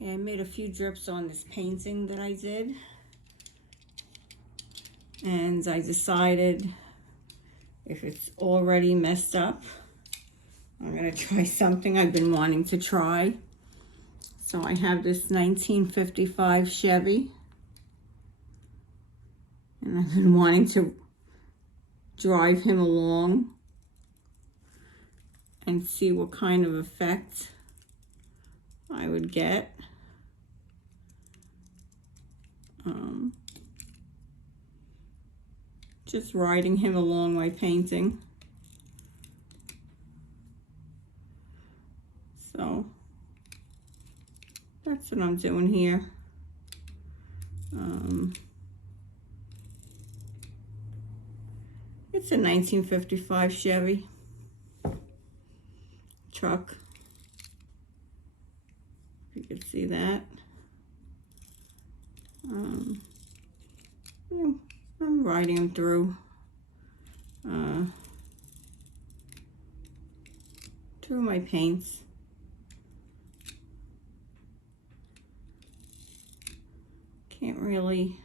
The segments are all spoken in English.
Okay, I made a few drips on this painting that I did. And I decided if it's already messed up, I'm gonna try something I've been wanting to try. So I have this 1955 Chevy. And I've been wanting to drive him along and see what kind of effect I would get. Just riding him along while painting. So that's what I'm doing here. It's a 1955 Chevy truck. If you could see that. Yeah, I'm riding him through my paints. Can't really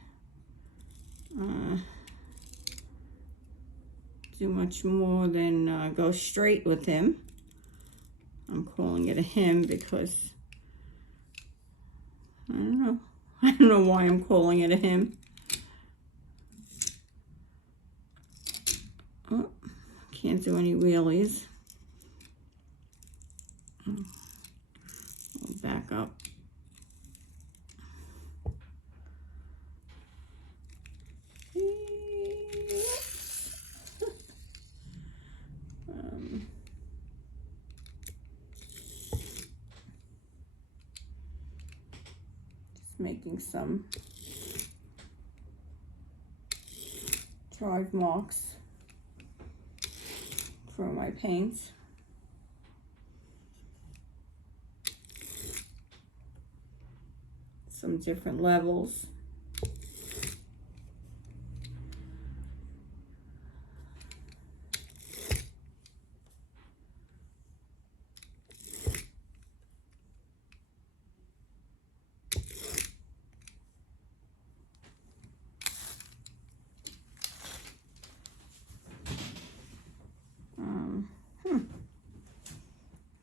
do much more than go straight with him. I'm calling it a him because I don't know why I'm calling it a him. Oh, can't do any wheelies. I'll back up. Just making some drive marks for my paints. Some different levels.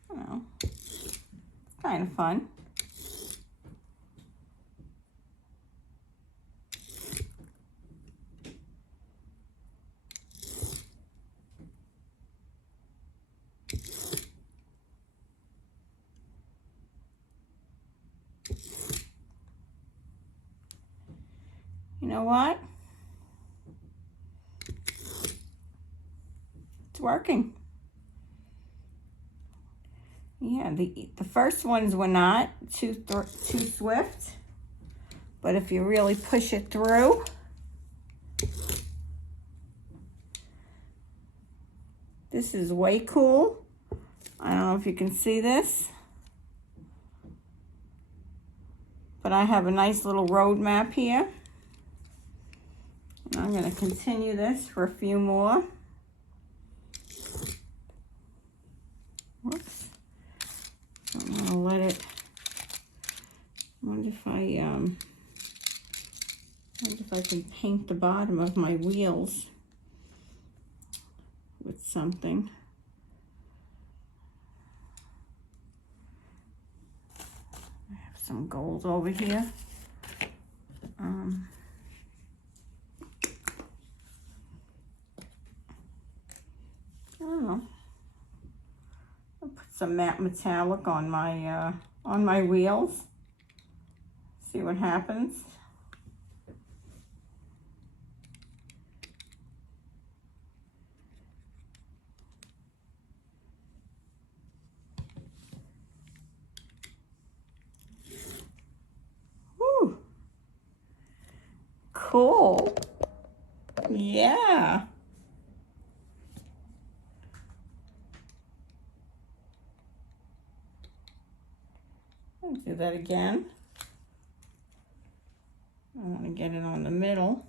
Well, kind of fun. You know what? It's working. Yeah, the first ones were not too swift, but if you really push it through, this is way cool. I don't know if you can see this, but I have a nice little road map here. And I'm going to continue this for a few more. Whoops. I'm going to let it, I wonder if I can paint the bottom of my wheels with something. I have some gold over here. I don't know. I'll put some matte metallic on my wheels. See what happens. Whew. Cool. Yeah. I'll do that again. I want to get it on the middle.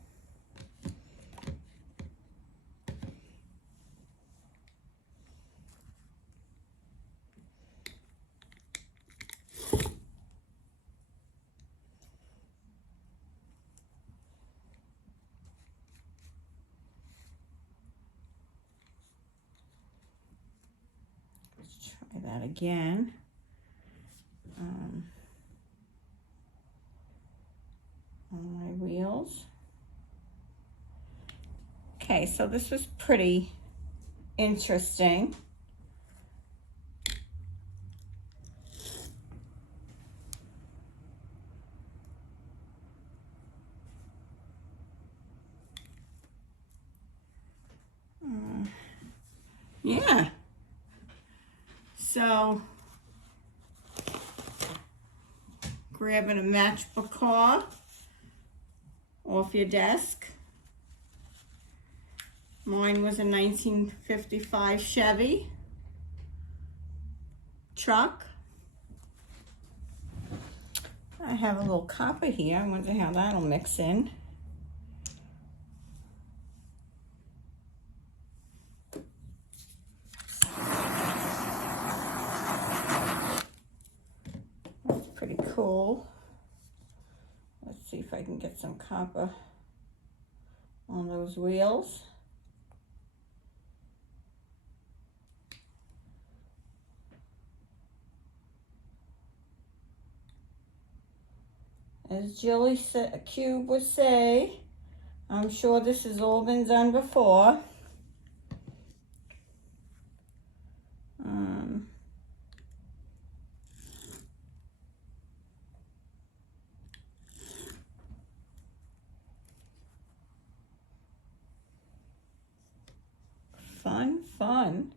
that again. On my wheels. Okay, so this was pretty interesting. Yeah. So, grabbing a matchbook car off your desk. Mine was a 1955 Chevy truck. I have a little copper here. I wonder how that'll mix in. That's pretty cool. Let's see if I can get some copper on those wheels. As Jilly Cube would say, I'm sure this has all been done before. Fun.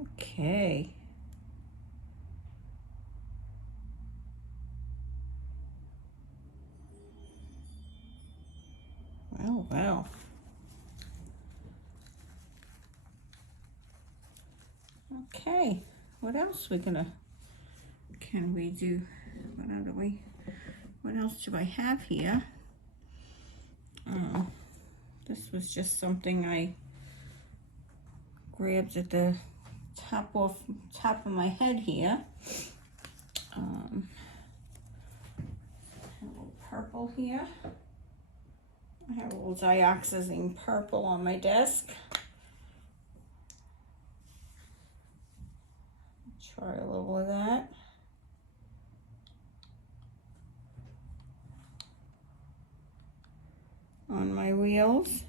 Okay. Well. Okay, what else can we do? What else do I have here? This was just something I grabbed at the top of my head here. A little purple here. I have a little dioxazine purple on my desk. Try a little of that. On my wheels.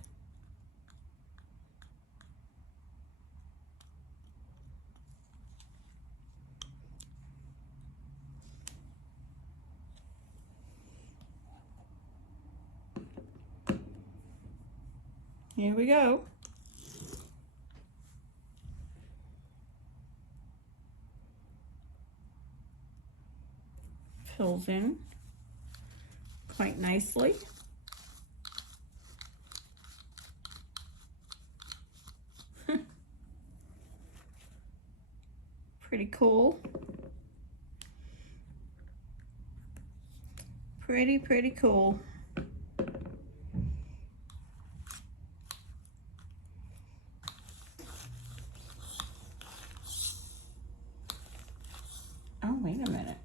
Here we go. Fills in quite nicely. Pretty cool. Pretty cool. Oh, wait a minute.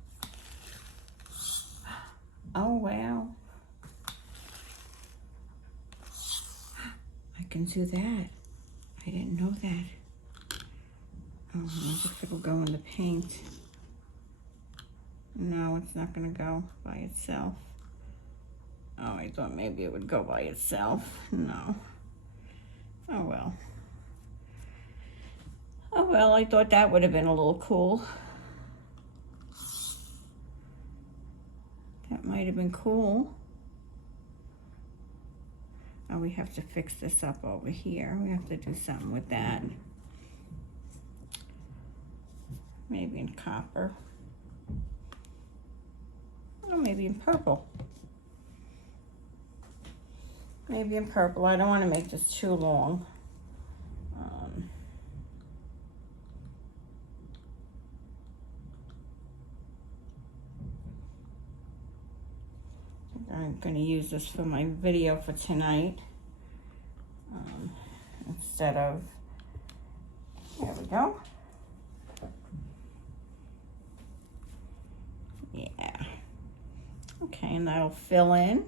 Oh, wow. I can do that. I didn't know that. Oh, I wonder if it'll go in the paint. No, it's not gonna go by itself. Oh, I thought maybe it would go by itself. No. Oh, well. Oh, well, I thought that would have been a little cool. That might have been cool. Oh, we have to fix this up over here. We have to do something with that. Maybe in copper. Oh, maybe in purple. Maybe in purple. I don't want to make this too long. I'm going to use this for my video for tonight. Instead of, there we go. that'll fill in.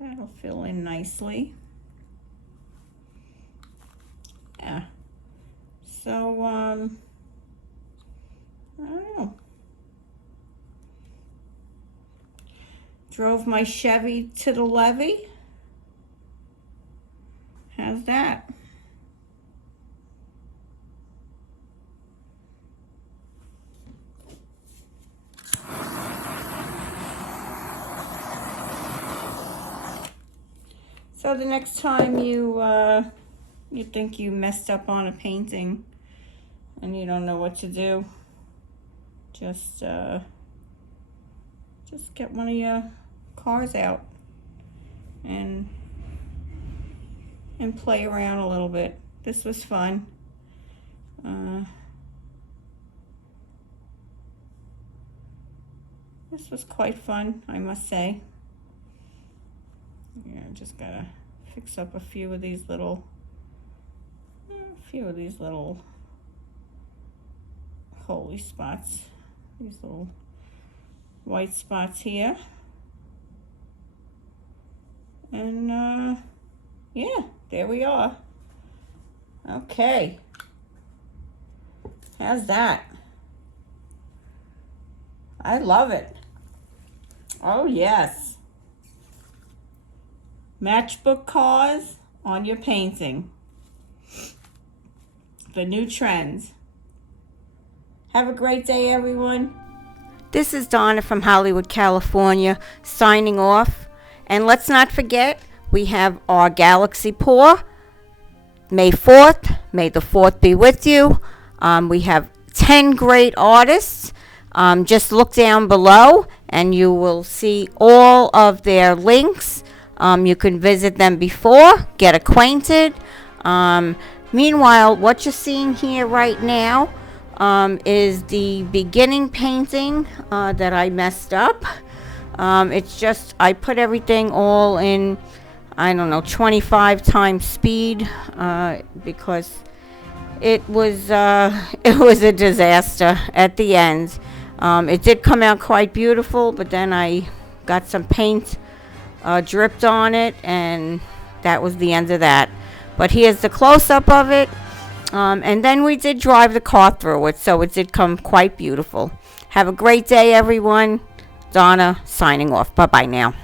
That'll fill in nicely. Yeah. So, I don't know. Drove my Chevy to the levee. How's that? So the next time you think you messed up on a painting and you don't know what to do, just get one of your cars out and play around a little bit. This was fun. This was quite fun, I must say. Yeah, just gotta fix up a few of these little holy spots, these little white spots here. And yeah, there we are. Okay, how's that? I love it. Oh yes, matchbook cars on your painting. The new trends. Have a great day, everyone. This is Donna from Hollywood, California, signing off. And let's not forget, we have our Galaxy Pour, May 4th. May the 4th be with you. We have 10 great artists. Just look down below and you will see all of their links. You can visit them before, get acquainted. Meanwhile, what you're seeing here right now is the beginning painting that I messed up. It's just, I put everything all in, I don't know, 25 times speed because it was a disaster at the end. It did come out quite beautiful, but then I got some paint dripped on it, and that was the end of that. But here's the close-up of it. And then we did drive the car through it, so it did come quite beautiful. Have a great day, everyone. Donna signing off. Bye-bye now.